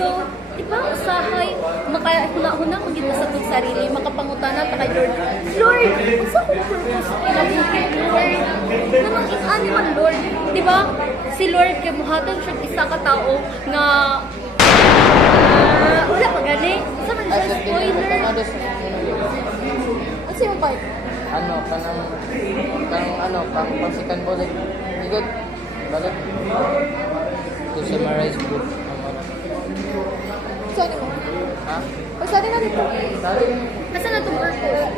So, di ba usahay, makahuna-huna ko gito sa itong sarili, makapangutana ta kay Lord. Lord, unsa kong purpose kinabuhi, Lord? Namang ingani man, Lord. Di ba? Si Lord kay muhatag siya isa ka tao nga wala pa gani. Sa man siya spoiler. Ano yung part? Pangsikan po like, ikot, balik. To summarize group. Saan mo? Ha? Saan na dito? Asa na itong purpose?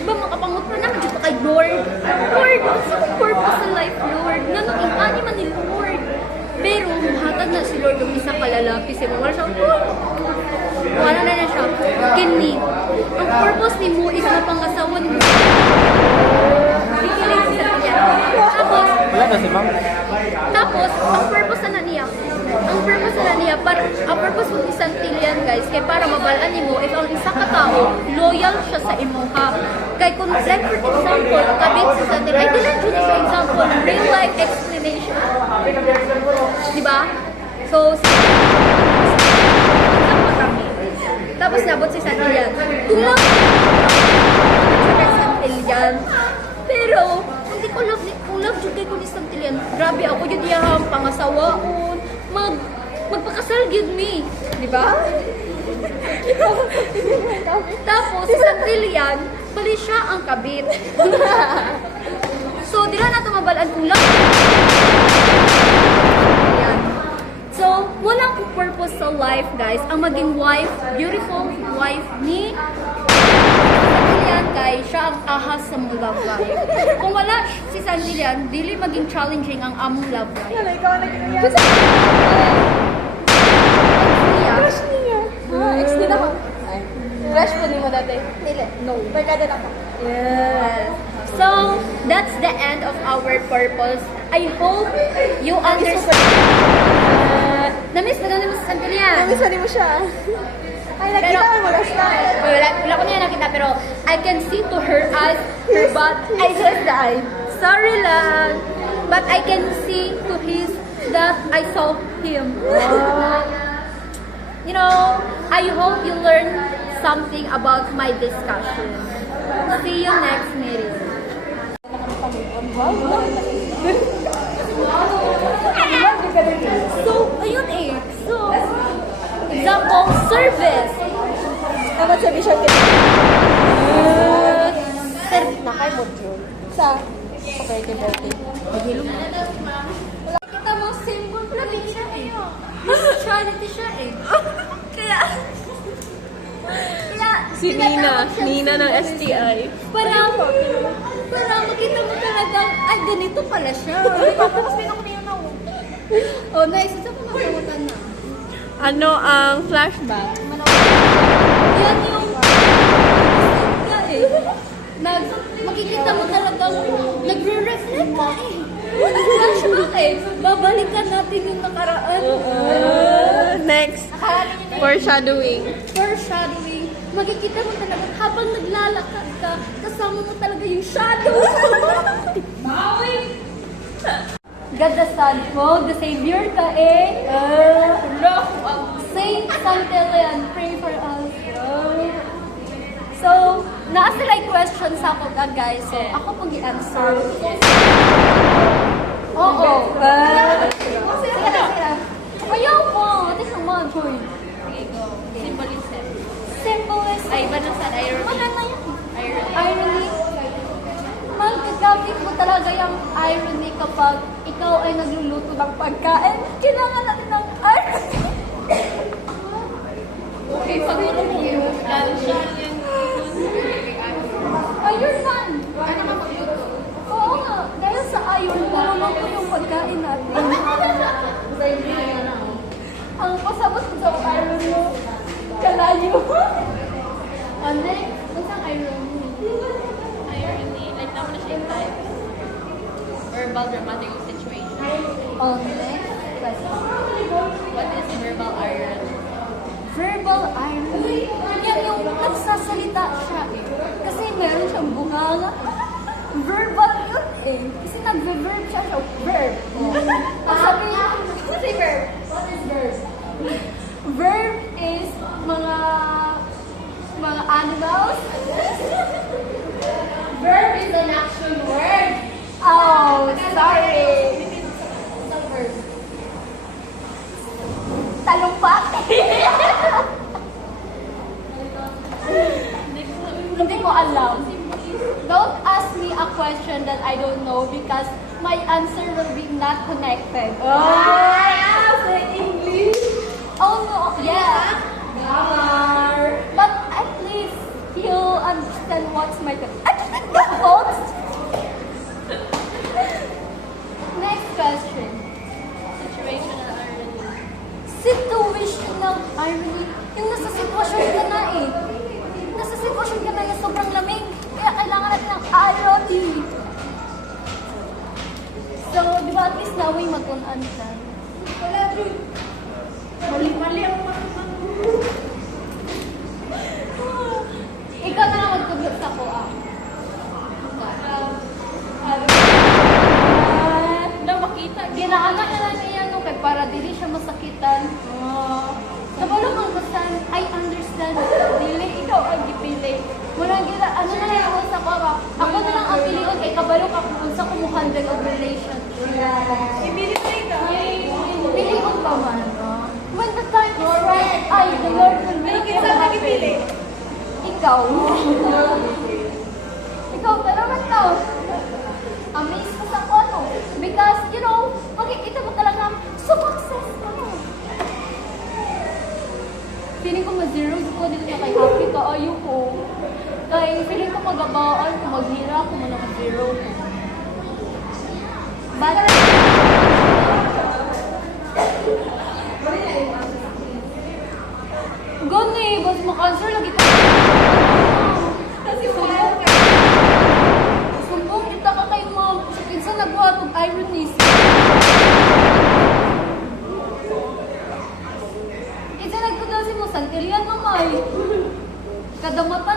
Diba makapangot pa naman dito kay Lord? Lord, what's yung purpose sa life, Lord? Nanong ingani man ni Lord. Pero, hatag na si Lord yung isang kalalaki. Wala siya, wala na siya. Kini, ang purpose ni mo is mapangasawan mo. Ikilig sa kanya. Tapos, Wala na si ma'am. tapos, ang purpose na niya, ang purpose mo ni Santillan, guys, kay para mabalaan mo, if ang isa ka tao, loyal siya sa imo ha. Kay kung, like for example, kabit si Santillan, ay dilan dyan sa example, real life explanation. Diba? So, tapos nabot si Santillan. Tulog! Santillan. Pero, hindi ko love jud kay ko ni Santillan. Grabe ako jud iyang pangasawaon. Magpakasal gyud mi, di ba? Tapos si Santillan, bali siya ang kabit. So, dira na ito mabalaan kung love. Ayan. So, walang purpose sa life, guys. Ang maging wife, beautiful wife ni Santillan kay siya ang ahas sa mong love life. Kung wala si Santillan, dili maging challenging ang among love life. Wala, ikaw na kinaya. Crush niya. Ex din ako. Crush pa din mo dati? Dili. No. Barkada na ako. Yes. So, that's the end of our purpose. I hope you understand. Na-miss ba na mo sa Santillan? Namiss mo siya. Ay, nakita mo last time. Wala ko niya nakita, pero I can see to her eyes, her butt. I just died. Sorry lang. But I can see to his that I saw him. You know, I hope you learn something about my discussion. See you next meeting. So, ayun eh. So, example, service. Dapat sabi siya Service. nakay mo yun. Sa birthday. Kita mo, symbol pala siya eh. Charity siya eh. Kaya Si Nina, tinatawag siyang Nina ng symbolism. STI. Parang makita mo talagang, ay, ganito pala siya. Tapos pinakuniyo na ako. Oh, nice. Ito ko magkamutan na. Ano ang flashback? Yan yung ka eh. Makikita mo talagang nagre-reflect ka eh. Flashback eh. Babalikan natin yung nakaraan. Next, foreshadowing. Foreshadowing. Makikita mo talaga habang naglalakad ka, kasama mo talaga yung shadow. God the Son mo, the Savior ka eh. Saint Santillan, pray for us. So, naasa like question sa ako ka guys. So, ako pong i-answer. Oo. Sige na. Ayaw mo. Ito naman, Joy. Sige, go. Symbolism. Symbolism. Ay, ba na sa irony? Maganda yan. Irony. Irony. Magagamit mo talaga yung irony kapag ikaw ay nagluluto ng pagkain. Kailangan natin ng irony. Okay, pagulong mo yun. Lalo siya yung Ayun man. Ano ka magluto? Oo nga. Dahil sa ayun, naluluto yung pagkain natin. Ang pasabot ko sa irony mo. Kalayo. Ano? Isang irony. irony. Like, naman na siya yung type. Verbal dramatic situation. Next question. What is verbal irony? Verbal irony. Yan yung nagsasalita siya eh. Kasi meron siyang bunganga. Verbal yun eh. Kasi nag-verb siya. Verb. Ang sabi niya, Sorry. Talumpati. Hindi ko alam. Don't ask me a question that I don't know because my answer will be not connected. Oh, say English. Oh no, yeah. Grammar. But at least he'll understand what's my fault. Next question. Situational irony. Situational irony. Yung nasa sitwasyon ka na eh. Nasa sitwasyon ka na na sobrang lamig. Kaya kailangan natin ng irony. So, di ba at least naway matunan ka? Wala din. Mali ang Ikaw na lang magtuglog sa ko ah. Na makita. Ginaaga na lang niya no kay para dili siya masakitan. Nabalong ang basan, I understand. Dili ikaw ang gipili. Muna gila, ano na lang ako sa kara. Ako na lang ang pilion kay kabalong ako kung sa kumuhandle of relationship. Pilion pa man. When the time is right, the Lord will make it happen. Ikaw. Ikaw, pero man to. Amazed ko sa ano. Because, you know, makikita mo talaga success ka mo. Feeling ko ma-zero ko dito na kay happy ka. Ayoko. Kaya feeling ko magabaan, kung maghira, kung ano ma-zero ko. But, gani, bas maka-answer lagi ka. Kasi sumbong kita ka kay mo. Sa pinsan nagbuhat og ironies. Isa nagkudasi mo, santilian mamay. Kada mata